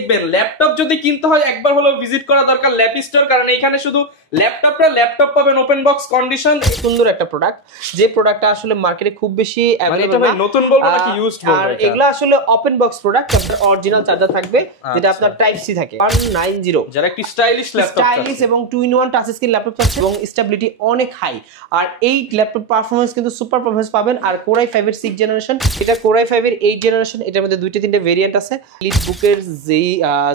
দেখবেন ল্যাপটপ যদি কিনতে হয় একবার হলো ভিজিট করা দরকার ল্যাপ স্টোর, কারণ এখানে শুধু ল্যাপটপ পাবেন ওপেন বক্স কন্ডিশন। সুন্দর একটা প্রোডাক্ট, যে প্রোডাক্টটা আসলে মার্কেটে খুব বেশি अवेलेबल না। নতুন বলবো নাকি ইউজড বলবো? আর এগুলা আসলে ওপেন বক্স প্রোডাক্ট, আপনার অরিজিনাল চার্জার থাকবে যেটা আপনার টাইপ সি থাকে। 190 যারা একটু স্টাইলিশ ল্যাপটপ, স্টাইলিশ এবং 2-in-1 টাচ স্ক্রিন ল্যাপটপ পাচ্ছেন এবং স্টেবিলিটি অনেক হাই। আর এই ল্যাপটপ পারফরম্যান্স কিন্তু সুপার পারফরম্যান্স পাবেন। আর Core i5 এর 6th জেনারেশন, এটা Core i5 এর 8th জেনারেশন, এটার মধ্যে 2-3টে ভেরিয়েন্ট আছে। লিটবুকের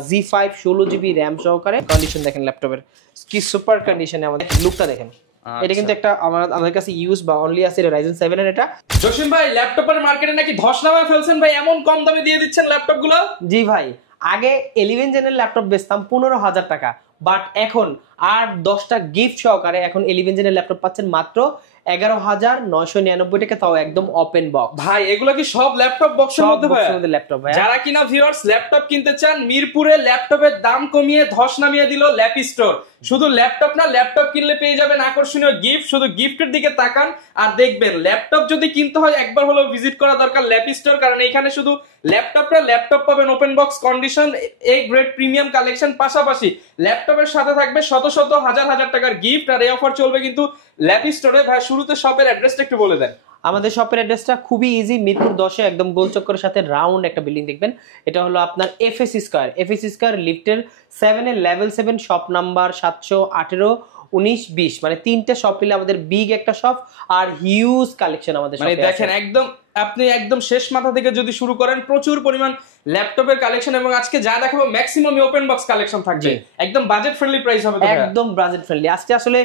Z5 16GB র‍্যাম সহকারে। কন্ডিশন দেখেন ল্যাপটপের কি সুপার কন্ডিশনে, আমাদের লুকটা দেখেন। এটা কিন্তু একটা আমাদের কাছে ইউজ বা অনলি আছে Ryzen 7 এর। এটা জসিম ভাই ল্যাপটপের মার্কেটে নাকি ধস নামায় ফেলছেন ভাই, এমন কম দামে দিয়ে দিচ্ছেন ল্যাপটপ গুলো? জি ভাই, আগে 11 জেনের ল্যাপটপ বেচতাম 15,000 টাকা, বাট এখন আর 10টা গিফট সহকারে এখন 11 জেনের ল্যাপটপ পাচ্ছেন মাত্র 11,999 টাকা, তাও একদম ওপেন বক্স। ভাই এগুলো কি সব ল্যাপটপ বক্সের মধ্যে ভাই? ল্যাপটপ ভাই, যারা কিনা ভিউয়ার্স ল্যাপটপ কিনতে চান, মিরপুরে ল্যাপটপের দাম কমিয়ে ধস নামিয়ে দিল ল্যাপ স্টোর। শুধু ল্যাপটপ না, ল্যাপটপ কিনলে পেয়ে যাবেন আকর্ষণীয় গিফট। শুধু গিফটের দিকে তাকান আর দেখবেন ল্যাপটপ যদি কিনতে হয় একবার হলো ভিজিট করা দরকার ল্যাপ স্টোর, কারণ এখানে শুধু ল্যাপটপ পাবেন ওপেন বক্স কন্ডিশন, এই গ্রেড প্রিমিয়াম কালেকশন, পাশাপাশি ল্যাপটপের সাথে থাকবে শত শত হাজার টাকার গিফট। আর এই অফার চলবে কিন্তু ল্যাপ স্টোরে। ভাই শুরুতে শপের অ্যাড্রেসটা একটু বলে দেন। আমাদের শপের অ্যাড্রেসটা খুবই ইজি, মিরপুর 10-এ একদম গোল চক্করের সাথে রাউন্ড একটা বিল্ডিং দেখবেন। এটা হলো আপনার এফএসসি স্কয়ার লিফটের 7 এর লেভেল 7, শপ নাম্বার 718, 19, 20, মানে 3টে শপ মিলে আমাদের বিগ একটা শপ আর হিউজ কালেকশন আমাদের শপে। মানে দেখেন আপনি একদম শেষ মাথা থেকে যদি শুরু করেন, প্রচুর পরিমাণ ল্যাপটপের কালেকশন, এবং আজকে যা দেখাবো ম্যাক্সিমাম ওপেন বক্স কালেকশন থাকবে। একদম বাজেট ফ্রেন্ডলি প্রাইস হবে, একদম বাজেট ফ্রেন্ডলি। আজকে আসলে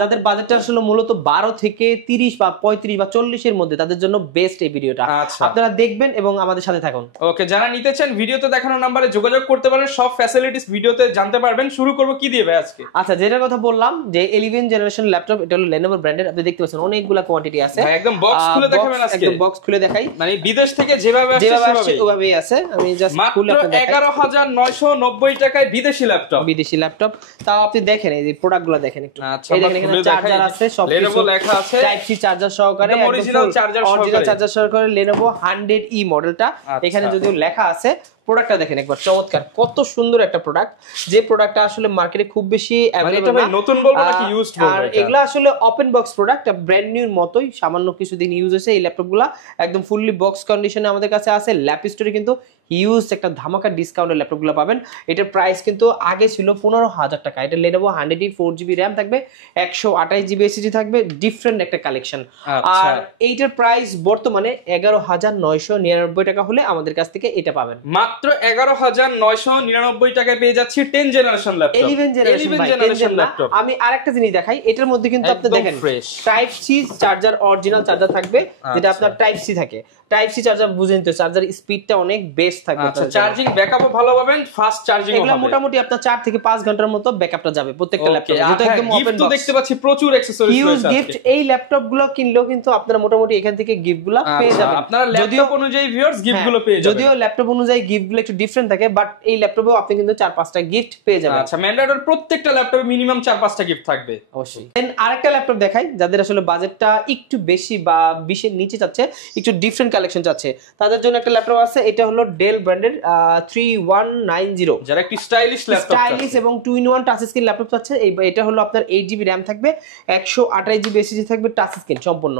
যাদের বাজেটটা আসলে মূলত 12 থেকে 30 বা 35 বা 40 এর মধ্যে, তাদের জন্য বেস্ট এই ভিডিওটা। আপনারা দেখবেন এবং আমাদের সাথে থাকুন। ওকে, যারা নিতে চান ভিডিওতে দেখানো নম্বরে যোগাযোগ করতে পারেন, সব ফ্যাসিলিটিস ভিডিওতে জানতে পারবেন। শুরু করব কি দিয়ে ভাই আজকে? আচ্ছা, যেটার কথা বললাম যে 11 জেনারেশন ল্যাপটপ, এটা হলো Lenovo ব্র্যান্ডের। আপনি দেখতে পাচ্ছেন অনেকগুলা কোয়ান্টিটি আছে। একদম বক্স খুলে দেখাবেন আজকে? একদম বক্স খুলে দেখাই, মানে বিদেশ থেকে যেভাবে আসছে ওভাবেই আছে। আমি জাস্ট খুলে আপনাদের দেখাই। 11,990 টাকায় বিদেশি ল্যাপটপ। তাও আপনি দেখেন এই যে প্রোডাক্টগুলো দেখেন একটু। এই দেখেন এখানে চার্জার আছে, সব Lenovo লেখা আছে, টাইপ সি চার্জার সহকারে, অরিজিনাল চার্জার সহকারে Lenovo 100E মডেলটা। এখানে যদিও লেখা আছে। প্রোডাক্টটা দেখেন একবার, চমৎকার, কত সুন্দর একটা প্রোডাক্ট, যে প্রোডাক্টটা আসলে মার্কেটে খুব বেশি अवेलेबल না। নতুন বলবো নাকি ইউজড বলবো? আর এগুলা আসলে ওপেন বক্স প্রোডাক্ট, ব্র্যান্ড নিউর মতোই, সামান্য কিছুদিন ইউজ হয়েছে। এই ল্যাপটপগুলা একদম ফুললি বক্স কন্ডিশনে আমাদের কাছে আছে। ল্যাপ স্টোরে কিন্তু হিউজ একটা ধামাকা ডিসকাউন্টের ল্যাপটপগুলো পাবেন। এটার প্রাইস কিন্তু আগে ছিল 15,000 টাকা। এটা Lenovo 100E 4GB RAM থাকবে, 128GB SSD থাকবে, ডিফারেন্ট একটা কালেকশন। আর এইটার প্রাইস বর্তমানে 11,999 টাকা হলে আমাদের কাছ থেকে এটা পাবেন। মাত্র 11,999 টাকায় পেয়ে যাচ্ছি 10 জেনারেশন ল্যাপটপ, 11 জেনারেশন ল্যাপটপ। আমি আরেকটা জিনিস দেখাই, এটার মধ্যে কিন্তু আপনি দেখেন type C charger, original charger থাকবে, যেটা আপনার টাইপ সি থাকে। টাইপ সি চার্জার বুঝেন তো, চার্জার স্পিডটা অনেক বেস্ট থাকবে। আচ্ছা, চার্জিং ব্যাকআপও ভালো পাবেন, ফাস্ট চার্জিং হবে। এগুলা মোটামুটি আপনার 4 থেকে 5 ঘন্টার মতো ব্যাকআপটা যাবে প্রত্যেকটা ল্যাপটপে। যেটা একদম ওপেন বক্স। দেখতে পাচ্ছি প্রচুর অ্যাকসেসরিজ রয়েছে। Huge gift. এই ল্যাপটপগুলো কিনলেও কিন্তু আপনারা মোটামুটি এখান থেকে গিফটগুলো পেয়ে যাবেন। আপনারা ল্যাপটপ অনুযায়ী ভিউয়ার্স গিফটগুলো পেয়ে যাবেন। যদিও ল্যাপটপ অনুযায়ী গিফটগুলো একটু ডিফারেন্ট থাকে, বাট এই ল্যাপটপেও আপনি কিন্তু 4-5টা গিফট পেয়ে যাবেন। আচ্ছা, ম্যান্ডেটরি প্রত্যেকটা ল্যাপটপে মিনিমাম 4-5টা গিফট থাকবে অবশ্যই। দেন আরেকটা ল্যাপটপ দেখাই, যাদের আসলে বাজেটটা একটু বেশি বা 20 এর নিচে যাচ্ছে, একটু ডিফারেন্ট কালেকশন চাচ্ছে, তাদের জন্য একটা ল্যাপটপ আছে। এটা হলো ডেল ব্র্যান্ডের 3190, যারা একটু স্টাইলিশ এবং 2-in-1 টাচ স্ক্রিন ল্যাপটপ চাচ্ছে। এটা হলো আপনার 8GB RAM থাকবে, 128GB SSD থাকবে, টাচ স্ক্রিন সম্পূর্ণ।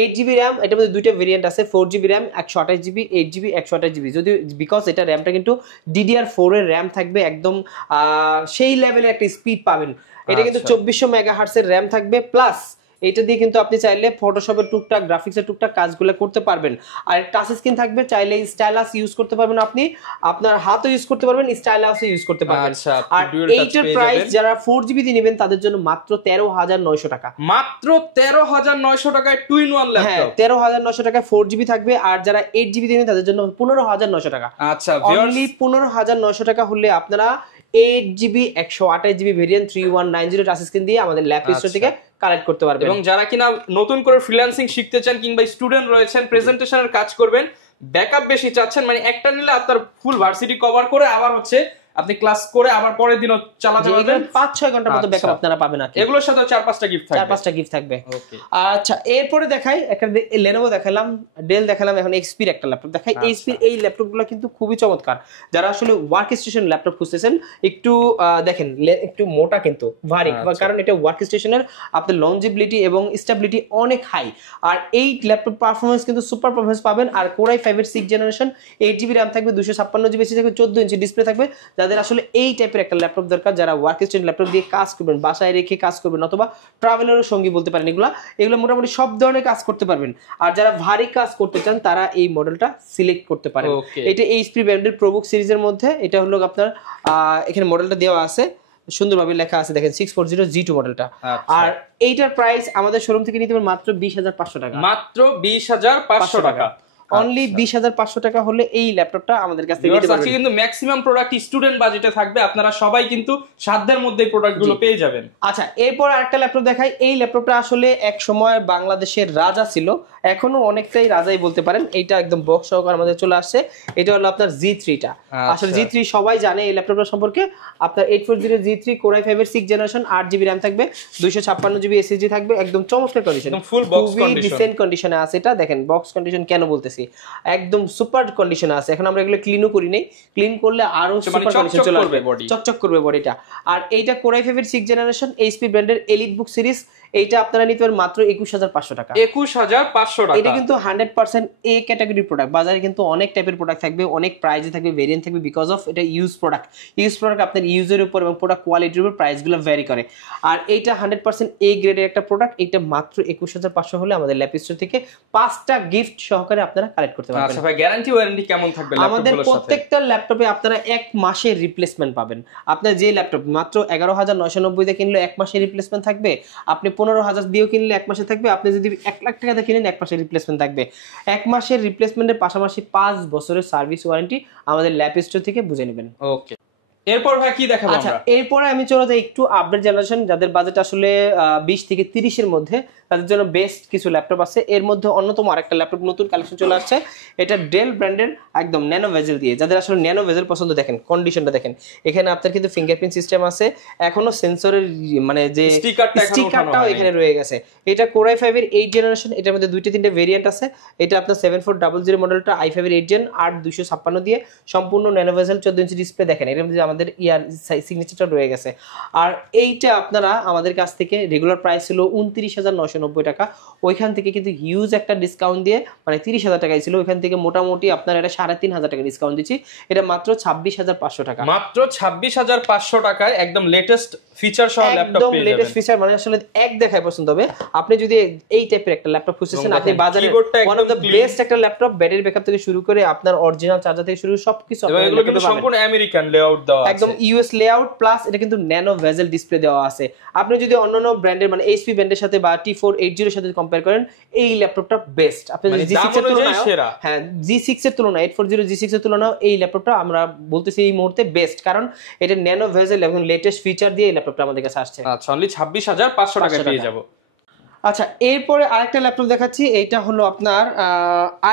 8GB RAM, এটার মধ্যে দুইটা ভেরিয়েন্ট আছে, 4GB RAM, 128GB, 8GB, 128GB। যদিও বিকজ এটা র্যামটা কিন্তু DDR4 এর র্যাম থাকবে, একদম সেই লেভেলের একটা স্পিড পাবেন। এটা কিন্তু 2400 মেগাহার্টজ এর র্যাম থাকবে, প্লাস এটা দিয়ে কিন্তু আপনি চাইলে ফটোশপের টুকটাক, গ্রাফিক্সের টুকটাক কাজগুলো করতে পারবেন। আর টাচ স্ক্রিন থাকবে, চাইলে স্টাইলাস ইউজ করতে পারবেন, আপনি আপনার হাতও ইউজ করতে পারবেন, স্টাইলাসও ইউজ করতে পারবেন। আর এইটার প্রাইস যারা 4GB দিয়ে নেবেন তাদের জন্য মাত্র 13,900 টাকা। মাত্র 13,900 টাকায় 2-in-1 ল্যাপটপ। হ্যাঁ, 13,900 টাকায় 4GB থাকবে। আর যারা 8GB দিয়ে নেবেন তাদের জন্য 15,900 টাকা। আচ্ছা, অনলি 15,900 টাকা হলে আপনারা 8GB 128GB variant 3190 touch screen দিয়ে আমাদের ল্যাপ স্টোর থেকে কালেক্ট করতে পারবেন। এবং যারা কিনা নতুন করে ফ্রিল্যান্সিং শিখতে চান কিংবা স্টুডেন্ট রয়েছেন, প্রেজেন্টেশনের কাজ করবেন, ব্যাকআপ বেশি চাচ্ছেন, মানে একটা নিলে আপনার ফুল ভার্সিটি কভার করে আবার হচ্ছে আপনি ক্লাস করে আবার পরের দিনও চালাতে পারবেন। 5-6 ঘন্টার মতো ব্যাকআপ আপনারা পাবেন। এগুলোর সাথে 4-5টা গিফট থাকবে। 4-5টা গিফট থাকবে। আচ্ছা, এরপরে দেখাই একটা Lenovo দেখালাম, ডেল দেখালাম, এখন HP এর একটা ল্যাপটপ দেখাই। HP এর এই ল্যাপটপগুলো কিন্তু খুবই চমৎকার। যারা আসলে ওয়ার্ক স্টেশন ল্যাপটপ খুঁজতেছেন, একটু দেখেন একটু মোটা কিন্তু ভারী, কারণ এটা ওয়ার্ক স্টেশনের আপনার লংজিবিলিটি এবং স্টেবিলিটি অনেক হাই। আর এই ল্যাপটপ পারফরমেন্স কিন্তু সুপার পারফরমেন্স পাবেন। আর Core i5 এর 6th জেনারেশন, 8GB RAM থাকবে, 256GB SSD থাকবে, 14 ইঞ্চি ডিসপ্লে থাকবে। যাদের আসলে এই টাইপের একটা ল্যাপটপ দরকার, যারা ওয়ার্ক স্টেশন ল্যাপটপ দিয়ে কাজ করবেন, বাসায় রেখে কাজ করবেন, অথবা ট্রাভেলের সঙ্গী বলতে পারেন, এগুলো মোটামুটি সব ধরনের কাজ করতে পারবেন। আর যারা ভারী কাজ করতে চান তারা এই মডেলটা সিলেক্ট করতে পারেন। এটা HP ব্র্যান্ডের প্রোবুক সিরিজের মধ্যে, এটা হলো আপনার এখানে মডেলটা দেওয়া আছে, সুন্দরভাবে লেখা আছে দেখেন 640G2 মডেলটা। আর এইটার প্রাইস আমাদের শোরুম থেকে নিতে পারেন মাত্র 20,500 টাকা। মাত্র 20,500 টাকা। অনলি 20,500 টাকা হলে এই ল্যাপটপটা আমাদের কাছ থেকে নিতে পারবেন। কিন্তু ম্যাক্সিমাম প্রোডাক্ট স্টুডেন্ট বাজেটে থাকবে, আপনারা সবাই কিন্তু সাধ্যের মধ্যে প্রোডাক্টগুলো পেয়ে যাবেন। আচ্ছা, এরপর আরেকটা ল্যাপটপ দেখাই। এই ল্যাপটপটা আসলে এক সময় বাংলাদেশের রাজা ছিল, এখনো অনেকটাই রাজাই বলতে পারেন। এইটা একদম বক্স সহকারে আমাদের চলে আসছে। এটা হলো আপনার G3টা। আসলে G3 সবাই জানে এই ল্যাপটপটা সম্পর্কে। আপনার 840G3 Core i5 এর 6th জেনারেশন, 8GB RAM থাকবে, 256GB SSD থাকবে, একদম চমৎকার কন্ডিশন, একদম ফুল বক্স কন্ডিশন, ডিসেন্ট কন্ডিশনে আছে। এটা দেখেন বক্স কন্ডিশন কেন বলতেছি, একদম সুপার কন্ডিশনে আছে। এখন আমরা এগুলো ক্লিনও করি নাই, ক্লিন করলে আরো সুপার কন্ডিশন চলে আসবে, চকচক করবে বডিটা। আর এইটা Core i5 এর 6th জেনারেশন, HP ব্র্যান্ডের এলিট বুক সিরিজ। এইটা আপনারা নিতে পারেন মাত্র 21,500 টাকা। 21,500 টাকা। এটা কিন্তু 100% এ ক্যাটাগরি প্রোডাক্ট। বাজারে কিন্তু অনেক টাইপের প্রোডাক্ট থাকবে, অনেক প্রাইসে থাকবে, ভেরিয়েন্ট থাকবে, বিকজ অফ এটা ইউজ প্রোডাক্ট। আপনার ইউজের উপর এবং প্রোডাক্ট কোয়ালিটির উপর প্রাইসগুলো ভ্যারি করে। আর এইটা 100% এ গ্রেডের একটা প্রোডাক্ট। এটা মাত্র 21,500 হলে আমাদের ল্যাপ স্টোর থেকে 5টা গিফট সহকারে আপনারা কালেক্ট করতে পারবেন। আচ্ছা ভাই, গ্যারান্টি ওয়ারেন্টি কেমন থাকবে ল্যাপটপগুলোর সাথে? আমাদের প্রত্যেকটা ল্যাপটপে আপনারা 1 মাসের রিপ্লেসমেন্ট পাবেন। আপনার যে ল্যাপটপ মাত্র 11,990 দিয়ে কিনলে 1 মাসের রিপ্লেসমেন্ট থাকবে, আপনি 15,000 দিয়েও কিনলে 1 মাসে থাকবে, আপনি যদি 1 লাখ টাকা দিয়ে কিনেন 1 মাসের রিপ্লেসমেন্ট থাকবে। 1 মাসের রিপ্লেসমেন্টের পাশাপাশি 5 বছরের সার্ভিস ওয়ারেন্টি আমাদের ল্যাপ স্টোর থেকে বুঝে নেবেন। ওকে, এরপর ভাই কি দেখাবো আমরা? আচ্ছা, এরপরে আমি চলে যাই একটু আপডেট জেনারেশন, যাদের বাজেট আসলে 20 থেকে 30 এর মধ্যে, তাদের জন্য বেস্ট কিছু ল্যাপটপ আছে। এর মধ্যে অন্যতম আরেকটা ল্যাপটপ নতুন কালেকশন চলে আসছে। এটা ডেল ব্র্যান্ডের, একদম ন্যানো ভেজেল দিয়ে। যাদের আসলে ন্যানো ভেজেল পছন্দ, দেখেন কন্ডিশনটা দেখেন। এখানে আপনার কিন্তু ফিঙ্গারপ্রিন্ট সিস্টেম আছে, এখনো সেন্সরের মানে যে স্টিকারটাও এখানে রয়ে গেছে। এটা Core i5 এর 8th জেনারেশন। এটার মধ্যে 2-3টে ভেরিয়েন্ট আছে। এটা আপনার 7400 মডেলটা, i5 এর 8th জেন, 8256 দিয়ে, সম্পূর্ণ ন্যানো ভেজেল, 14 ইঞ্চি ডিসপ্লে। দেখেন এর মধ্যে আমাদের সিগনেচারটা রয়ে গেছে। আর এইটা আপনারা আমাদের কাছ থেকে রেগুলার প্রাইস ছিল 29,990 টাকা। ওইখান থেকে কিন্তু হিউজ একটা ডিসকাউন্ট দিয়ে, মানে 30,000 টাকাই ছিল, ওইখান থেকে মোটামুটি আপনার এটা 3,500 টাকা ডিসকাউন্ট দিচ্ছি। এটা মাত্র 26,500 টাকা। মাত্র 26,500 টাকায় একদম লেটেস্ট ফিচার সহ ল্যাপটপ পেয়ে যাবেন। লেটেস্ট ফিচার মানে আসলে এক দেখায় পছন্দ হবে। আপনি যদি এই টাইপের একটা ল্যাপটপ খুঁজছেন, আপনি বাজারে ওয়ান অফ দ্য বেস্ট একটা ল্যাপটপ, ব্যাটারি ব্যাকআপ থেকে শুরু করে আপনার অরিজিনাল চার্জার থেকে শুরু করে সবকিছু আপনারা এগুলো কিন্তু সম্পূর্ণ আমেরিকান লেআউট দেওয়া আছে, একদম ইউএস লেআউট, প্লাস এটা কিন্তু ন্যানো ভেজেল ডিসপ্লে দেওয়া আছে। আপনি যদি অন্যান্য ব্র্যান্ডের মানে HP ব্র্যান্ডের সাথে বা T480 এর সাথে কম্পেয়ার করেন, এই ল্যাপটপটা বেস্ট। আপনি যদি G6 এর তুলনায়, হ্যাঁ G6 এর তুলনায় 840G6 এর তুলনায় এই ল্যাপটপটা আমরা বলতেছি এই মুহূর্তে বেস্ট, কারণ এটা ন্যানো ভেজেল এবং লেটেস্ট ফিচার দিয়ে এই ল্যাপটপটা আমাদের কাছে আসছে। আচ্ছা, অনলি 26,500 টাকায় পেয়ে যাব। আচ্ছা, এরপরে আরেকটা ল্যাপটপ দেখাচ্ছি। এইটা হলো আপনার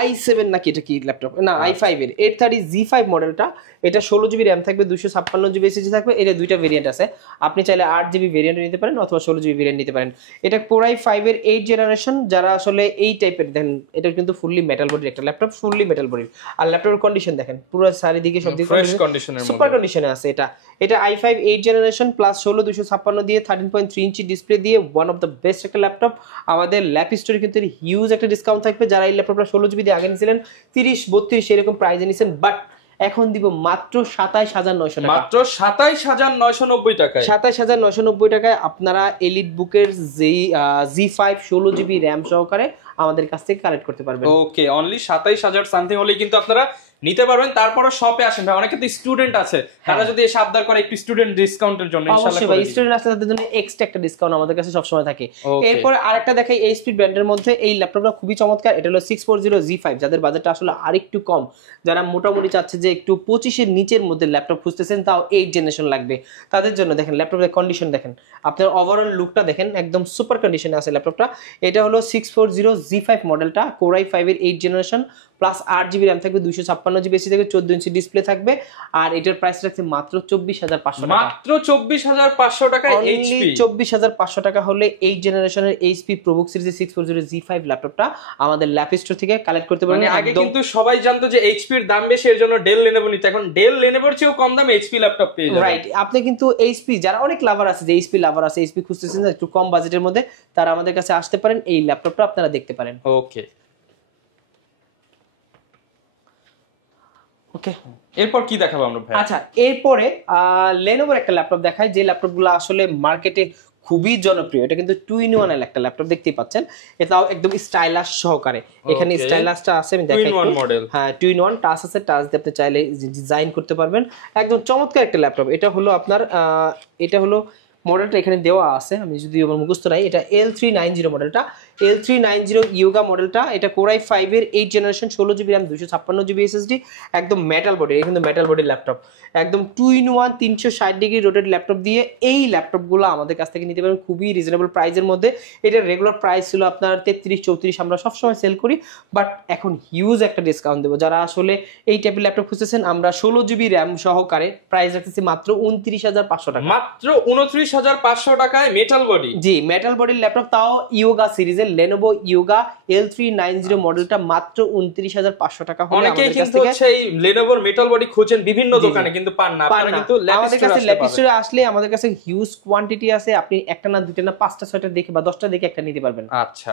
i7 নাকি, এটা কি ল্যাপটপ না, i5 এর 830G5 মডেলটা। এটা 16GB RAM থাকবে, 256GB SSD থাকবে। এর দুইটা ভেরিয়েন্ট আছে, আপনি চাইলে 8GB ভেরিয়েন্ট নিতে পারেন অথবা 16GB ভেরিয়েন্ট নিতে পারেন। এটা Core i5 এর 8th জেনারেশন। যারা আসলে এই টাইপের দেন, এটা কিন্তু ফুললি মেটাল বডির একটা ল্যাপটপ, ফুললি মেটাল বডির। আর ল্যাপটপের কন্ডিশন দেখেন, পুরো চারিদিকে সব দিকে ফ্রেশ কন্ডিশনের মধ্যে, সুপার কন্ডিশনে আছে। এটা i5 8th জেনারেশন প্লাস 16256 দিয়ে 13.3 ইঞ্চি ডিসপ্লে দিয়ে ওয়ান অফ দ্য বেস্ট একটা ল্যাপটপ। আমাদের ল্যাপ স্টোরে কিন্তু হিউজ একটা ডিসকাউন্ট থাকবে। যারা এই ল্যাপটপটা 16GB দিয়ে আগে নিয়েছিলেন 30-32 এরকম প্রাইসে নিয়েছেন, বাট এখন দিব মাত্র 27,900 টাকা। মাত্র 27,990 টাকায়, 27,990 টাকায় আপনারা এলিট বুকের G5 16GB RAM সহকারে আমাদের কাছ থেকে কালেক্ট করতে পারবেন। ওকে, অনলি 27,000 সামথিং হলেই কিন্তু আপনারা নিতে পারবেন। তারপরে শপে আসেন ভাই, অনেকে তো স্টুডেন্ট আছে, তারা যদি এসে আবদার করে একটু স্টুডেন্ট ডিসকাউন্টের জন্য, ইনশাআল্লাহ অবশ্যই ভাই, স্টুডেন্ট আছে তাদের জন্য এক্সট্রা একটা ডিসকাউন্ট আমাদের কাছে সব সময় থাকে। এরপর আরেকটা দেখাই HP ব্র্যান্ডের মধ্যে, এই ল্যাপটপটা খুবই চমৎকার। এটা হলো 640G5। যাদের বাজেটটা আসলে আরেকটু কম, যারা মোটামুটি চাচ্ছে যে একটু 25 এর নিচের মধ্যে ল্যাপটপ খুঁজতেছেন, তাও 8th জেনারেশন লাগবে, তাদের জন্য দেখেন ল্যাপটপের কন্ডিশন দেখেন, আপনার ওভারঅল লুকটা দেখেন, একদম সুপার কন্ডিশনে আছে ল্যাপটপটা। এটা হলো 640G5 মডেলটা, Core i5 এর 8th generation plus 8GB RAM থাকবে, 256GB SSD থাকবে, 14 ইঞ্চি ডিসপ্লে থাকবে। আর এটার প্রাইস রাখছে মাত্র 24,500 টাকা। মাত্র 24,500 টাকায় অনলি 24,500 টাকা হলে 8 জেনারেশনের HP ProBook Series 640G5 ল্যাপটপটা আমাদের ল্যাপ স্টোর থেকে কালেক্ট করতে পারবেন। আগে কিন্তু সবাই জানতো যে HP এর দাম বেশি, এর জন্য ডেল লেনোভো নিতে, এখন ডেল লেনোভোর চেয়েও কম দামে HP ল্যাপটপ পেয়ে যাবেন। রাইট, আপনি কিন্তু HP যারা অনেক লাভার আছে, যে HP লাভার আছে, HP খুঁজতেছেন না একটু কম বাজেটের মধ্যে, তারা আমাদের কাছে আসতে পারেন, এই ল্যাপটপটা আপনারা দেখতে পারেন। ওকে ওকে, এরপর কি দেখাবো আমরা ভাই? আচ্ছা, এরপরে লেনোভোর একটা ল্যাপটপ দেখাই, যে ল্যাপটপগুলো আসলে মার্কেটে খুবই জনপ্রিয়। এটা কিন্তু 2-in-1 এর একটা ল্যাপটপ, দেখতেই পাচ্ছেন, এটাও একদম স্টাইলাশ সহকারে। এখানে স্টাইলাশটা আছে, আমি দেখাই। 2-in-1 মডেল, হ্যাঁ 2-in-1 টাচ আছে, টাচ দিয়ে আপনি চাইলে ডিজাইন করতে পারবেন। একদম চমৎকার একটা ল্যাপটপ। এটা হলো আপনার এটা হলো মডেলটা এখানে দেওয়া আছে, আমি যদি আমার মুখস্থ নাই, এটা L390 মডেলটা, L390 ইয়োগা মডেলটা। এটা Core i5 এর 8 generation, 16GB RAM, 256GB SSD, একদম মেটাল বডি। এটা কিন্তু মেটাল বডির ল্যাপটপ, একদম 2-in-1 360 ডিগ্রি রোটেট ল্যাপটপ দিয়ে এই ল্যাপটপগুলো আমাদের কাছ থেকে নিতে পারেন খুবই রিজনেবল প্রাইসের মধ্যে। এটার রেগুলার প্রাইস ছিল আপনার 33-34, আমরা সবসময় সেল করি, বাট এখন হিউজ একটা ডিসকাউন্ট দেবো। যারা আসলে এই টাইপের ল্যাপটপ খুঁজতেছেন, আমরা 16GB RAM সহকারে প্রাইস রাখতেছি মাত্র 29,500 টাকা। মাত্র 29,500 টাকায় মেটাল বডি। জি, মেটাল বডির ল্যাপটপ, তাও ইয়োগা সিরিজের Lenovo Yoga L390 মডেলটা মাত্র 29,500 টাকা হলে অনেকেই কিন্তু সেই Lenovo মেটাল বডি খোঁজেন বিভিন্ন দোকানে, কিন্তু পান না। আপনারা কিন্তু আমাদের কাছে ল্যাপ স্টোরে আসলে আমাদের কাছে হিউজ কোয়ান্টিটি আছে, আপনি একটা না দুটো না 5টা 6টা দেখে বা 10টা দেখে একটা নিতে পারবেন। আচ্ছা,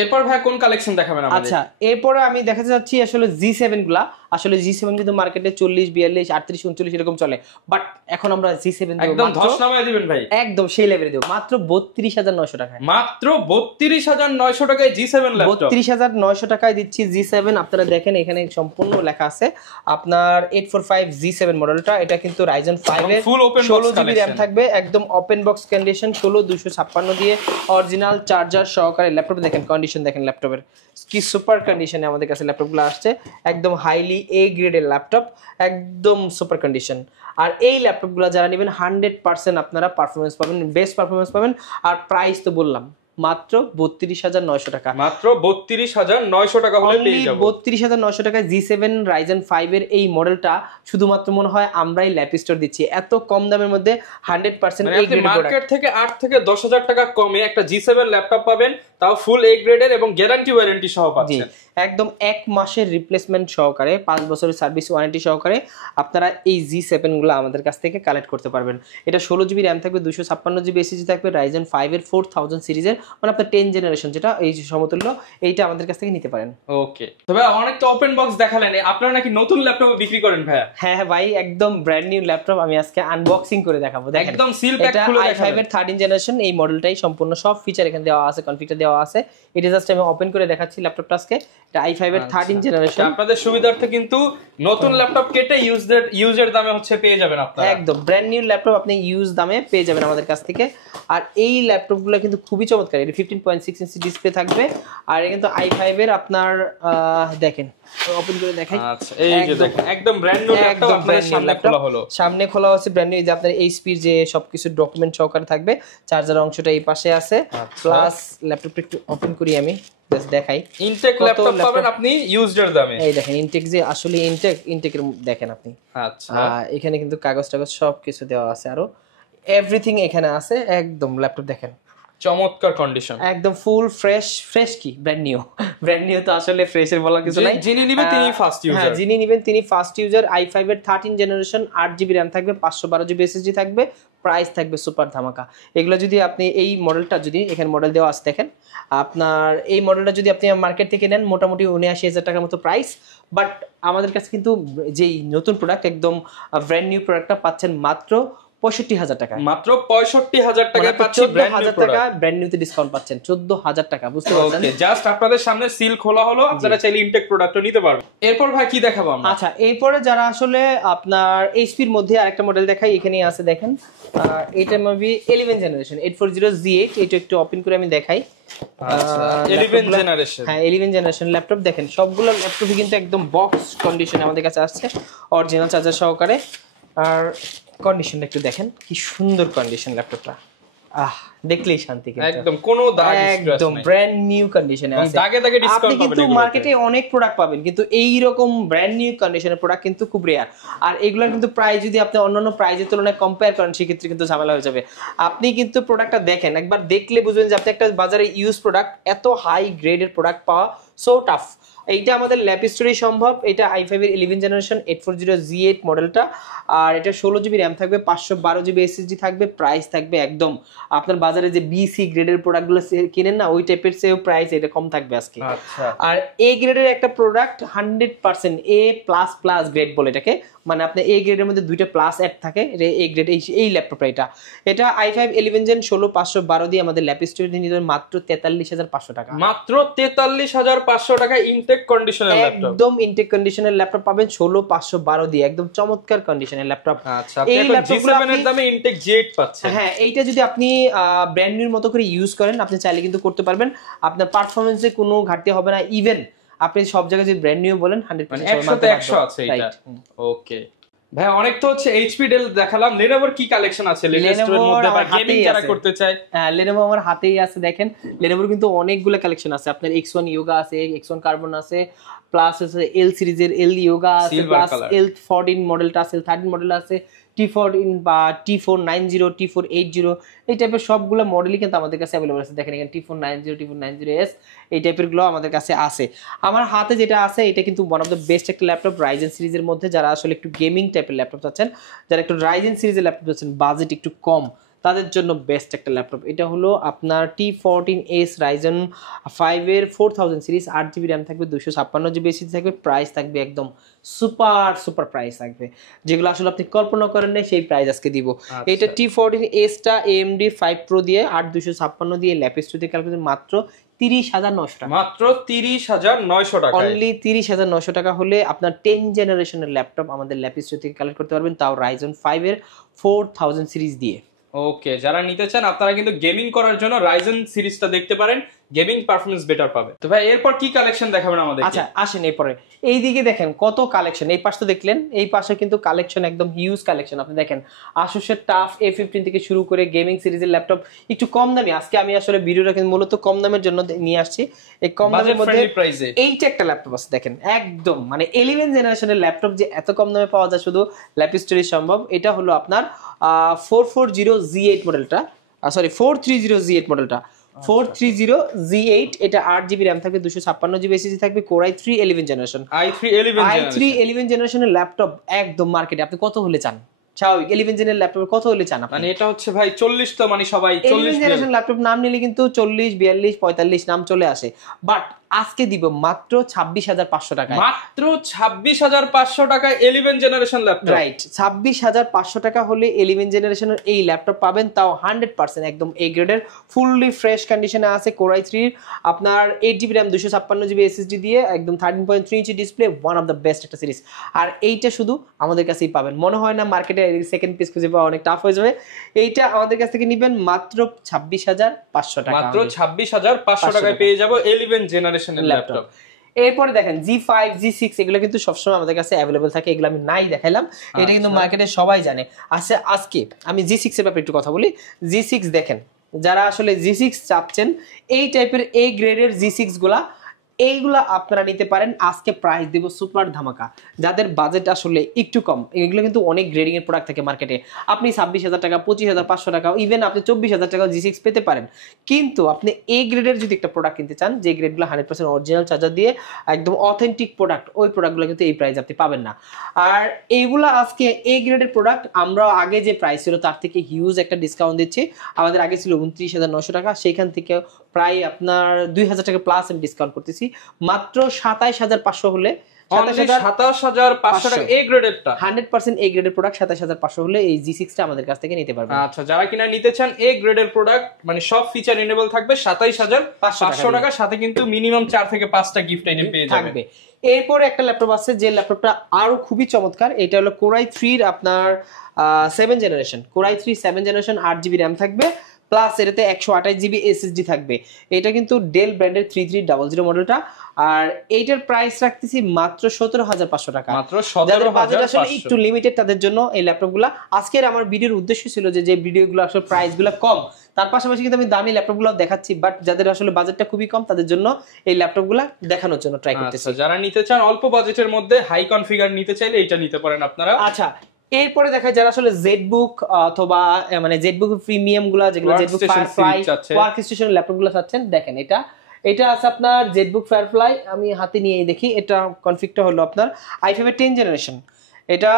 এরপর ভাই কোন কালেকশন দেখাবেন আমাদের? আচ্ছা, এরপরে আমি দেখাতে যাচ্ছি আসলে G7 গুলা। আসলে G7 কিন্তু মার্কেটে 40, 42, 38, 39 এরকম চলে, বাট এখন আমরা G7 একদম ধস নামায় দিবেন ভাই, একদম সেই লেভেলে দেব মাত্র 32,900 টাকায়। মাত্র 32,900 টাকায় G7 ল্যাপটপ, 32,900 টাকায় দিচ্ছি G7। আপনারা দেখেন এখানে সম্পূর্ণ লেখা আছে আপনার 845 G7 মডেলটা। এটা কিন্তু Ryzen 5 এর ফুল ওপেন বক্স 16GB RAM থাকবে, একদম ওপেন বক্স কন্ডিশন, 16 256 দিয়ে অরিজিনাল চার্জার সহকারে ল্যাপটপ। দেখেন কন্ডিশন, দেখেন ল্যাপটপের কি সুপার কন্ডিশনে আমাদের কাছে ল্যাপটপগুলো আসছে, একদম হাইলি এ গ্রেডের ল্যাপটপ, একদম সুপার কন্ডিশন। আর এই ল্যাপটপগুলো যারা নেবেন 100% আপনারা পারফরমেন্স পাবেন, বেস্ট পারফরমেন্স পাবেন। আর প্রাইস তো বললাম মাত্র 32,900 টাকা, মাত্র 32,900 টাকা হলে পেয়ে যাবেন। 32,900 টাকায় G7 Ryzen 5 এর এই মডেলটা শুধুমাত্র মনে হয় আমরাই ল্যাপ স্টোর দিচ্ছি এত কম দামের মধ্যে। 100% এই গ্রেডের মার্কেট থেকে 8 থেকে 10,000 টাকা কমে একটা G7 ল্যাপটপ পাবেন, তাও ফুল এ গ্রেডের এবং গ্যারান্টি ওয়ারেন্টি সহ পাচ্ছেন। একদম 1 মাসের রিপ্লেসমেন্ট সহকারে, 5 বছরের সার্ভিস ওয়ারেন্টি সহকারে আপনারা এই G7 গুলো আমাদের কাছ থেকে কালেক্ট করতে পারবেন। এটা 16GB RAM থাকবে, 256GB SSD থাকবে, Ryzen 5 এর 4000 সিরিজের, মানে আপনার 10 জেনারেশন যেটা এই সমতুল্য, এইটা আমাদের কাছ থেকে নিতে পারেন। ওকে, তবে অনেক তো ওপেন বক্স দেখালেন, আপনারা নাকি নতুন ল্যাপটপ বিক্রি করেন ভাইয়া? হ্যাঁ ভাই, একদম ব্র্যান্ড নিউ ল্যাপটপ আমি আজকে আনবক্সিং করে দেখাবো। দেখেন একদম সিল প্যাক খুলে দেখাবেন। i5 এর 13 জেনারেশন, এই মডেলটাই সম্পূর্ণ সব ফিচার এখানে দেওয়া আছে, কনফিগার দেওয়া আছে। এটা জাস্ট আমি ওপেন করে দেখাচ্ছি ল্যাপটপটা আজকে। এটা i5 এর 13 জেনারেশন। আপনাদের সুবিধার্থে কিন্তু নতুন ল্যাপটপ কেটে ইউজের দামে হচ্ছে পেয়ে যাবেন আপনারা, একদম ব্র্যান্ড নিউ ল্যাপটপ আপনি ইউজ দামে পেয়ে যাবেন আমাদের কাছ থেকে। আর এই ল্যাপটপগুলো কিন্তু খুবই চমৎকার, এটা 15.6 ইঞ্চি ডিসপ্লে থাকবে। আর এটা কিন্তু i5 এর আপনার দেখেন ওপেন করে দেখাই। আচ্ছা, এই যে দেখেন একদম ব্র্যান্ড নিউ ল্যাপটপ আপনাদের সামনে খোলা হলো, সামনে খোলা হচ্ছে ব্র্যান্ড নিউ। যে আপনার HP এর যে সবকিছু ডকুমেন্ট সহকারে থাকবে, চার্জার অংশটা এই পাশে আছে, প্লাস ল্যাপটপটা একটু ওপেন করি আমি জাস্ট দেখাই। ইনটেক ল্যাপটপ পাবেন আপনি ইউজড দামে। এই দেখেন ইনটেক, যে আসলে ইনটেকের দেখেন আপনি। আচ্ছা, এখানে কিন্তু কাগজ টাগজ সবকিছু দেওয়া আছে, আরো এভরিথিং এখানে আছে। একদম ল্যাপটপ দেখেন চমৎকার কন্ডিশন, একদম ফুল ফ্রেশ কি ব্র্যান্ড নিউ তো আসলে ফ্রেশের বলার কিছু নাই। যিনি নেবেন তিনি ফার্স্ট ইউজার, হ্যাঁ যিনি নেবেন তিনি ফার্স্ট ইউজার। i5 এর 13 জেনারেশন, 8GB RAM থাকবে, 512GB SSD থাকবে, প্রাইস থাকবে সুপার ধামাকা। এগুলো যদি আপনি এই মডেলটা, যদি এখানে মডেল দেওয়া আছে দেখেন, আপনার এই মডেলটা যদি আপনি মার্কেট থেকে নেন মোটামুটি 79,000 টাকার মতো প্রাইস। বাট আমাদের কাছে কিন্তু যেই নতুন প্রোডাক্ট, একদম ব্র্যান্ড নিউ প্রোডাক্টটা পাচ্ছেন মাত্র 65,000 টাকা, মাত্র 65,000 টাকায় পাচ্ছি ব্র্যান্ড নিউ টাকা, ব্র্যান্ড নিউতে ডিসকাউন্ট পাচ্ছেন 14,000 টাকা, বুঝতে পারছেন? ওকে, জাস্ট আপনাদের সামনে সিল খোলা হলো, আপনারা চাইলে ইনটেক প্রোডাক্টও নিতে পারবেন। এরপর ভাই কি দেখাবো আমরা? আচ্ছা, এরপরে যারা আসলে আপনার HP এর মধ্যে আরেকটা মডেল দেখাই, এখানেই আছে দেখেন, এটা মেবি 11 জেনারেশন 840Z8, এটা একটু ওপেন করে আমি দেখাই। আচ্ছা, 11 জেনারেশন, হ্যাঁ 11 জেনারেশন ল্যাপটপ। দেখেন সবগুলো ল্যাপটপই কিন্তু একদম বক্স কন্ডিশনে আমাদের কাছে আসছে, অরিজিনাল চার্জার সহকারে। আর কন্ডিশনটা একটু দেখেন, কি সুন্দর কন্ডিশন ল্যাপটপটা, দেখলেই শান্তি, কিন্তু একদম কোনো দাগ একদম ব্র্যান্ড নিউ কন্ডিশনে আছে। দাগে দাগে আপনি ডিসকাউন্ট পাবেন। কিন্তু মার্কেটে অনেক প্রোডাক্ট পাবেন, কিন্তু এই রকম ব্র্যান্ড নিউ কন্ডিশনের প্রোডাক্ট কিন্তু খুব রেয়ার। আর এগুলোর কিন্তু প্রাইস যদি আপনি অন্যান্য প্রাইজের তুলনায় কম্পেয়ার করেন সেক্ষেত্রে কিন্তু ঝামেলা হয়ে যাবে। আপনি কিন্তু প্রোডাক্টটা দেখেন, একবার দেখলে বুঝবেন যে আপনি একটা বাজারে ইউজ প্রোডাক্ট, এত হাই গ্রেডের প্রোডাক্ট পাওয়া সো টাফ। এইটা আমাদের ল্যাপ স্টোরে সম্ভব। এটা i5 এর 11 জেনারেশন 840Z8 মডেলটা, আর এটা 16GB র্যাম থাকবে, 512GB SSD থাকবে। প্রাইস থাকবে একদম আপনার বাজারে যে BC গ্রেডের প্রোডাক্টগুলো কিনেন না, ওই টাইপের সেও প্রাইস এটা কম থাকবে আজকে। আচ্ছা, আর A গ্রেডের একটা প্রোডাক্ট 100% A++ গ্রেড বলে এটাকে, মানে আপনি A গ্রেডের মধ্যে দুইটা প্লাস অ্যাড থাকে, A গ্রেড এই ল্যাপটপটা। এটা i5 11 জেন 16512 দিয়ে আমাদের ল্যাপ স্টোরে নিতে হবে মাত্র 43500 টাকা। মাত্র 43500 টাকা ইনটেক কন্ডিশনের ল্যাপটপ, একদম ইনটেক কন্ডিশনের ল্যাপটপ পাবেন 16512 দিয়ে, একদম চমৎকার কন্ডিশনের ল্যাপটপ। আচ্ছা, আপনি এখন G7 এর দামে ইনটেক G8 পাচ্ছেন। হ্যাঁ, এইটা যদি আপনি ব্র্যান্ড নিউর মতো করে ইউজ করেন, আপনি চাইলে কিন্তু করতে পারবেন। আপনার পারফরম্যান্সে কোনো ঘাটতি হবে না। ইভেন আপনি সব জায়গায় যদি ব্র্যান্ড নিউ বলেন 100% 100 আছে এটা। ওকে ভাই, অনেক তো হচ্ছে এইচপি ডেল দেখালাম, লেনোভোর কি কালেকশন আছে লেটেস্ট এর মধ্যে বা গেমিং যারা করতে চায়? লেনোভো আমার হাতেই আছে, দেখেন লেনোভোর কিন্তু অনেকগুলো কালেকশন আছে। আপনার X1 Yoga আছে, X1 Carbon আছে, প্লাস আছে L সিরিজের L Yoga আছে, প্লাস L14 মডেলটা আছে, L13 মডেল আছে, T14 বা T490, T480 এই টাইপের সবগুলো মডেলই কিন্তু আমাদের কাছে অ্যাভেলেবল আছে। দেখেন এখানে T490, T490S এই টাইপের গুলো আমাদের কাছে আছে। আমার হাতে যেটা আছে এটা কিন্তু ওয়ান অফ দ্য বেস্ট একটা ল্যাপটপ রাইজেন সিরিজের মধ্যে। যারা আসলে একটু গেমিং টাইপের ল্যাপটপ চাচ্ছেন, যারা একটু রাইজেন সিরিজের ল্যাপটপ চাচ্ছেন, বাজেট একটু কম, তাদের জন্য বেস্ট একটা ল্যাপটপ। এটা হলো আপনার T14S Ryzen 5 এর 4000 সিরিজ, 8GB র্যাম থাকবে, 256GB SSD থাকবে। প্রাইস থাকবে একদম সুপার প্রাইস থাকবে, যেগুলো আসলে আপনি কল্পনা করেন না সেই প্রাইস আজকে দিব। এটা T14S টা AMD 5 Pro দিয়ে 8256 দিয়ে ল্যাপ স্টোরে ক্যালকুলেট মাত্র 30900 টাকা। মাত্র 30900 টাকা, অনলি 30900 টাকা হলে আপনার 10 জেনারেশনের ল্যাপটপ আমাদের ল্যাপ স্টোর থেকে কালেক্ট করতে পারবেন, তাও Ryzen 5 এর 4000 সিরিজ দিয়ে। ওকে, যারা নিতে চান আপনারা কিন্তু গেমিং করার জন্য রাইজেন সিরিজটা দেখতে পারেন, গেমিং পারফরম্যান্স বেটার পাবে। তো ভাই এরপর কি কালেকশন দেখাবেন আমাদের? আচ্ছা আসেন এরপরে এইদিকে দেখেন কত কালেকশন। এই পাশে তো দেখলেন, এই পাশে কিন্তু কালেকশন একদম হিউজ কালেকশন। আপনি দেখেন Asus এর টাফ A15 থেকে শুরু করে গেমিং সিরিজের ল্যাপটপ একটু কম দামি। আজকে আমি আসলে ভিডিওটা কিন্তু মূলত কম দামের জন্য নিয়ে আসছি। এই কম দামের মধ্যে এইটা একটা ল্যাপটপ আছে দেখেন, একদম মানে 11 জেনারেশনের ল্যাপটপ যে এত কম দামে পাওয়া যায় শুধু ল্যাপ স্টোরে সম্ভব। এটা হলো আপনার 440Z8 মডেলটা, সরি 430Z8 মডেলটা, 430Z8। এটা 8GB র্যাম থাকবে, 256GB SSD থাকবে, Core i3 11 জেনারেশন। i3 11 জেনারেশনের ল্যাপটপ একদম মার্কেটে আপনি কত হলে চান? স্বাভাবিক 11 জেনের ল্যাপটপ কত হলে চান আপনি? মানে এটা হচ্ছে ভাই 40, তো মানে সবাই 40 জেনারেশন ল্যাপটপ নাম নিলে কিন্তু 40, 42, 45 নাম চলে আসে। বাট আজকে দিব মাত্র 26500 টাকায়, মাত্র 26500 টাকায় 11 জেনারেশন ল্যাপটপ। রাইট, 26500 টাকা হলে 11 জেনারেশনের এই ল্যাপটপ পাবেন, তাও 100% একদম এ গ্রেডের, ফুললি ফ্রেশ কন্ডিশনে আছে। Core i3 আপনার 8GB র্যাম 256GB SSD দিয়ে একদম 13.3 inch display, one of the best একটা সিরিজ। আর এইটা শুধু আমাদের কাছেই পাবেন, মনে হয় না মার্কেটে সেকেন্ড পিস খুঁজে পাওয়া অনেক টাফ হয়ে যাবে। এইটা আমাদের কাছ থেকে নেবেন মাত্র 26500 টাকা, মাত্র 26500 টাকায় পেয়ে যাব 11 জেনারেশনের ল্যাপটপ। এরপরে দেখেন G5, G6 এগুলো কিন্তু সবসময় আমাদের কাছে অ্যাভেলেবল থাকে, এগুলো আমি নাই দেখাইলাম, এটা কিন্তু মার্কেটে সবাই জানে। আচ্ছা আজকে আমি G6 এর ব্যাপারে একটু কথা বলি। G6 দেখেন, যারা আসলে G6 চাচ্ছেন এই টাইপের A গ্রেডের G6 গুলা, এইগুলা আপনারা নিতে পারেন। আজকে প্রাইস দেব সুপার ধামাকা। যাদের বাজেট আসলে একটু কম, এগুলো কিন্তু অনেক গ্রেডিং এর প্রোডাক্ট থাকে মার্কেটে, আপনি 26000 টাকা, 25500 টাকা, ইভেন আপনি 24000 টাকা G6 পেতে পারেন। কিন্তু আপনি এ গ্রেডের যদি একটা প্রোডাক্ট কিনতে চান, যে গ্রেডগুলো 100% অরিজিনাল চার্জার দিয়ে একদম অথেন্টিক প্রোডাক্ট, ওই প্রোডাক্টগুলো কিন্তু এই প্রাইস আপনি পাবেন না। আর এইগুলা আজকে এ গ্রেডের প্রোডাক্ট আমরা আগে যে প্রাইস ছিল তার থেকে হিউজ একটা ডিসকাউন্ট দিচ্ছি। আমাদের আগে ছিল 29900 টাকা, সেখান থেকে প্রায় আপনার 2000 টাকা প্লাস আমি ডিসকাউন্ট করতেছি, মাত্র 27500 হলে 27500 টাকা এ গ্রেডেরটা, 100% এ গ্রেডের প্রোডাক্ট 27500 হলে এই G6 টা আমাদের কাছ থেকে নিতে পারবেন। আচ্ছা, যারা কিনা নিতে চান এ গ্রেডের প্রোডাক্ট, মানে সব ফিচার এনেবল থাকবে 27500 টাকা, সাথে কিন্তু মিনিমাম 4 থেকে 5টা গিফট আইটেম পেয়ে যাবেন। এরপরে একটা ল্যাপটপ আছে যে ল্যাপটপটা আরো খুবই চমৎকার। এটা হলো Core i3 এর আপনার 7 generation, Core i3 7 generation, 8GB RAM থাকবে, প্লাস এটাতে 128 জিবি এসএসডি থাকবে। এটা কিন্তু ডেল ব্র্যান্ডের 3300 মডেলটা। আর এইটার প্রাইস রাখতেছি মাত্র 17,500 টাকা। মাত্র 17,500। একটু লিমিটেড তাদের জন্য এই ল্যাপটপগুলো। আজকের আমার ভিডিওর উদ্দেশ্য ছিল যে ভিডিওগুলো আসলে প্রাইসগুলো কম, তার পাশাপাশি কিন্তু আমি দামি ল্যাপটপগুলো দেখাচ্ছি, বাট যাদের আসলে বাজেটটা খুবই কম তাদের জন্য এই ল্যাপটপগুলো দেখানোর জন্য ট্রাই করতেছি। যারা নিতে চান অল্প বাজেটের মধ্যে হাই কনফিগার নিতে চাইলে এটা নিতে পারেন আপনারা। আচ্ছা, এরপরে দেখা যারা আসলে জেডবুক অথবা মানে জেডবুক প্রিমিয়াম গুলা, যেগুলো ZBook firefly work station laptop গুলো চাচ্ছেন, দেখেন এটা আছে আপনার জেডবুক ফায়ারফ্লাই। আমি হাতে নিয়ে দেখি, এটা কনফিগটা হলো আপনার i5 এর 10 জেনারেশন। এটা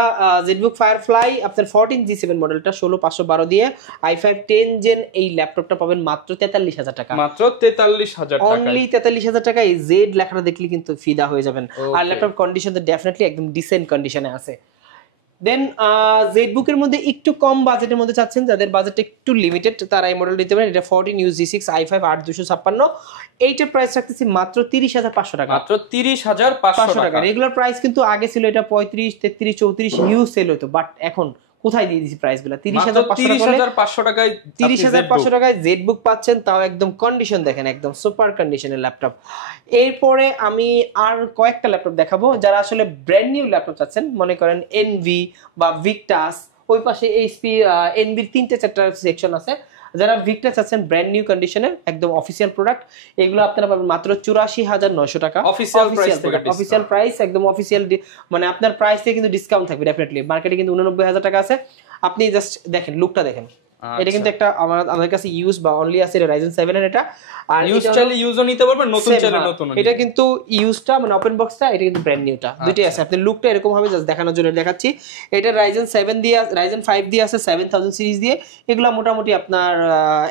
জেডবুক ফায়ারফ্লাই আপনার 14G7 মডেলটা 16512 দিয়ে i5 10 জেন এই ল্যাপটপটা পাবেন মাত্র 43,000 টাকা। মাত্র 43,000 টাকা, অনলি 43,000 টাকা। এই জেড লেখাটা দেখলে কিন্তু ফিদা হয়ে যাবেন। আর ল্যাপটপ কন্ডিশন তো ডেফিনেটলি একদম ডিসেন্ট কন্ডিশনে আছে। দেন জেডবুকের মধ্যে একটু কম বাজেটের মধ্যে চাচ্ছেন, যাদের বাজেট একটু লিমিটেড, তারা এই মডেল নিতে পারেন। এটা 14UZ6 i5 8256। এইটার প্রাইস রাখতেছি মাত্র 30,500 টাকা। মাত্র 30,500 টাকা। রেগুলার প্রাইস কিন্তু আগে ছিল এটা 35, 33, 34 ইউজ সেল হতো, বাট এখন কোথায় দিয়ে দিছি প্রাইসগুলো? 30,500 টাকায় 30,500 টাকায় জেডবুক পাচ্ছেন, তাও একদম কন্ডিশন দেখেন, একদম সুপার কন্ডিশনের ল্যাপটপ। এরপরে আমি আর কয়েকটা ল্যাপটপ দেখাবো যারা আসলে ব্র্যান্ড নিউ ল্যাপটপ চাচ্ছেন, মনে করেন এনভি বা ভিক্টাস, ওই পাশে এইচপি এনভির 3-4টা সেকশন আছে। যারা ভিক্টাস চাচ্ছেন ব্র্যান্ড নিউ কন্ডিশনের একদম অফিসিয়াল প্রোডাক্ট, এগুলো আপনারা পাবেন মাত্র 84,900 টাকা। অফিসিয়াল প্রাইস একদম অফিসিয়াল, মানে আপনার প্রাইস থেকে কিন্তু ডিসকাউন্ট থাকবে ডেফিনেটলি। মার্কেটে কিন্তু 89,000 টাকা আছে। আপনি জাস্ট দেখেন লুকটা দেখেন, এটা কিন্তু একটা আমাদের কাছে ইউজ বা অনলি আছে Ryzen 7 এর এটা। আর ইউজ চাইলে ইউজও নিতে পারবেন, নতুন চাইলে নতুন। এটা কিন্তু ইউজটা মানে ওপেন বক্সটা, এটা কিন্তু ব্র্যান্ড নিউটা, দুইটাই আছে। আপনি লুকটা এরকম হবে, জাস্ট দেখানোর জন্য দেখাচ্ছি। এটা Ryzen 7 দিয়ে, Ryzen 5 দিয়ে আছে, 7000 সিরিজ দিয়ে। এগুলো মোটামুটি আপনার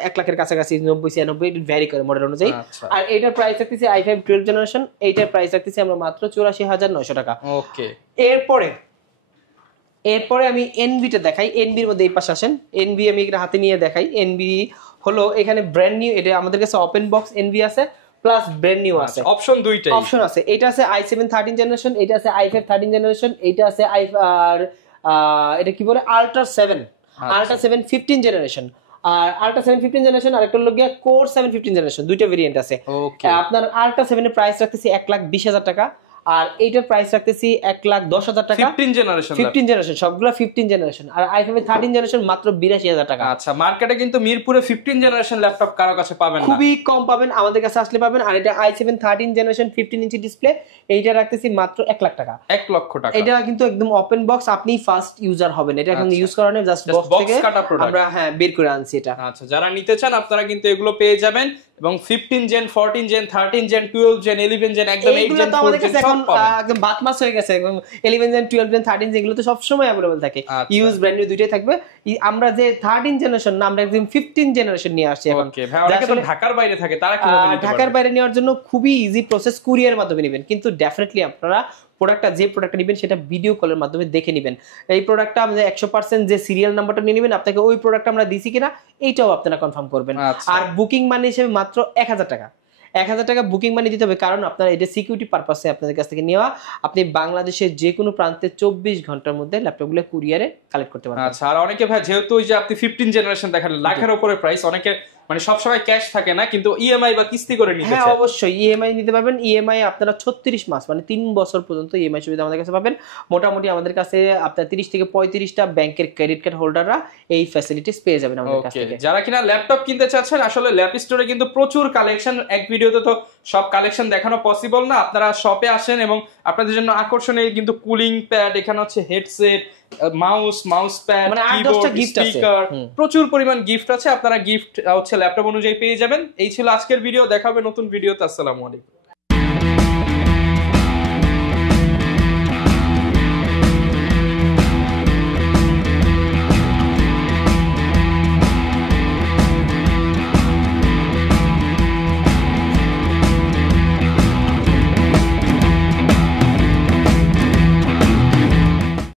1 লাখের কাছাকাছি, 90-96 এটা ভ্যারি করে মডেল অনুযায়ী। আর এটার প্রাইস রাখতেছি i5 12 জেনারেশন, এইটার প্রাইস রাখতেছি আমরা মাত্র 84,900 টাকা। ওকে, এরপরে আমি এনভিটা দেখাই। এনভির মধ্যে এই পাশে আসেন, এনভি আমি এখানে হাতে নিয়ে দেখাই। এনভি হলো এখানে ব্র্যান্ড নিউ, এটা আমাদের কাছে ওপেন বক্স এনভি আছে প্লাস ব্র্যান্ড নিউ আছে, অপশন দুইটাই অপশন আছে। এটা আছে i7 13 জেনারেশন, এটা আছে i5 13 জেনারেশন, এটা আছে এটা কি বলে আল্ট্রা 7 15 জেনারেশন। আর আল্ট্রা 7 15 জেনারেশন আর একটা হলো গিয়া কোর 7 15 জেনারেশন, দুইটা ভেরিয়েন্ট আছে। আপনার আল্ট্রা 7 এর প্রাইস রাখতেছি 1,20,000 টাকা, আর এইটার প্রাইস রাখতেছি 1,10,000 টাকা। 15 জেনারেশন সবগুলো 15 জেনারেশন। আর i5 13 জেনারেশন মাত্র 82,000 টাকা। আচ্ছা, মার্কেটে কিন্তু মিরপুরে 15 জেনারেশন ল্যাপটপ কারো কাছে পাবেন না, খুবই কম পাবেন, আমাদের কাছে আসলে পাবেন। আর এটা i7 13 জেনারেশন 15 ইঞ্চি ডিসপ্লে, এইটা রাখতেছি মাত্র 1 লাখ টাকা। 1 লক্ষ টাকা। এটা কিন্তু একদম ওপেন বক্স, আপনি ফার্স্ট ইউজার হবেন, এটা এখন ইউজ করা নেই, জাস্ট বক্স থেকে আমরা বের করে আনছি এটা। আচ্ছা, যারা নিতে চান আপনারা কিন্তু এগুলো পেয়ে যাবেন, এবং 15 gen 14 gen 13 gen 12 gen 11 gen একদম 8 জেন 4 জেন সব পাবেন, একদম বাতমাস হয়ে গেছে। 11 জেন 12 জেন 13 জেন এগুলো তো সব সময় अवेलेबल থাকে, ইউজ ব্র্যান্ড নিউ দুইটাই থাকবে। আমরা যে 13 জেনারেশন না, আমরা একদম 15 জেনারেশন নিয়ে আসছি এখন। ওকে ভাই, অনেকে তো ঢাকার বাইরে থাকে, তারা কিভাবে নিতে পারবে? ঢাকার বাইরে নেওয়ার জন্য খুবই ইজি প্রসেস, কুরিয়ারের মাধ্যমে নেবেন। কিন্তু ডেফিনেটলি আপনারা যে প্রোডাক্টটা নেবেন সেটা ভিডিও কলের মাধ্যমে দেখে নেবেন। এই প্রোডাক্টটা আমাদের 100% যে সিরিয়াল নাম্বারটা নিয়ে নেবেন, আপনাকে ওই প্রোডাক্টটা আমরা দিছি কিনা এইটাও আপনারা কনফার্ম করবেন। আর বুকিং মানি হিসেবে মাত্র 1,000 টাকা। 1,000 টাকা বুকিং মানি দিতে হবে, কারণ আপনারা এটা সিকিউরিটি পারপাসে আপনাদের কাছ থেকে নেওয়া। আপনি বাংলাদেশের যে কোনো প্রান্তে 24 ঘন্টার মধ্যে ল্যাপটপগুলো কুরিয়ারে কালেক্ট করতে পারবেন। আচ্ছা, আর অনেকে ভাই যেহেতু ওই যে আপনি 15 জেনারেশন দেখালেন, লাখের উপরে প্রাইস, অনেকে মানে সব সময় ক্যাশ থাকে না, কিন্তু ইএমআই বা কিস্তি করে নিতে চায়। হ্যাঁ, অবশ্যই ইএমআই নিতে পারবেন। ইএমআই আপনারা 36 মাস মানে 3 বছর পর্যন্ত ইএমআই সুবিধা আমাদের কাছে পাবেন। মোটামুটি আমাদের কাছে আপনার 30 থেকে 35টা ব্যাংকের ক্রেডিট কার্ড হোল্ডাররা এই ফ্যাসিলিটিস পেয়ে যাবেন আমাদের কাছ থেকে। যারা কিনা ল্যাপটপ কিনতে চাচ্ছেন, আসলে ল্যাপ স্টোরে কিন্তু প্রচুর কালেকশন, এক ভিডিওতে তো সব কালেকশন দেখানো পসিবল না। আপনারা শপে আসেন এবং আপনাদের জন্য আকর্ষণীয় কিন্তু কুলিং প্যাড, এখানে হচ্ছে headset, mouse pad, keyboard, speaker, প্রচুর পরিমাণ গিফট আছে। আপনারা গিফট হচ্ছে ল্যাপটপ অনুযায়ী পেয়ে যাবেন। এই ছিল আজকের ভিডিও, দেখা হবে নতুন ভিডিওতে। আসসালামু আলাইকুম।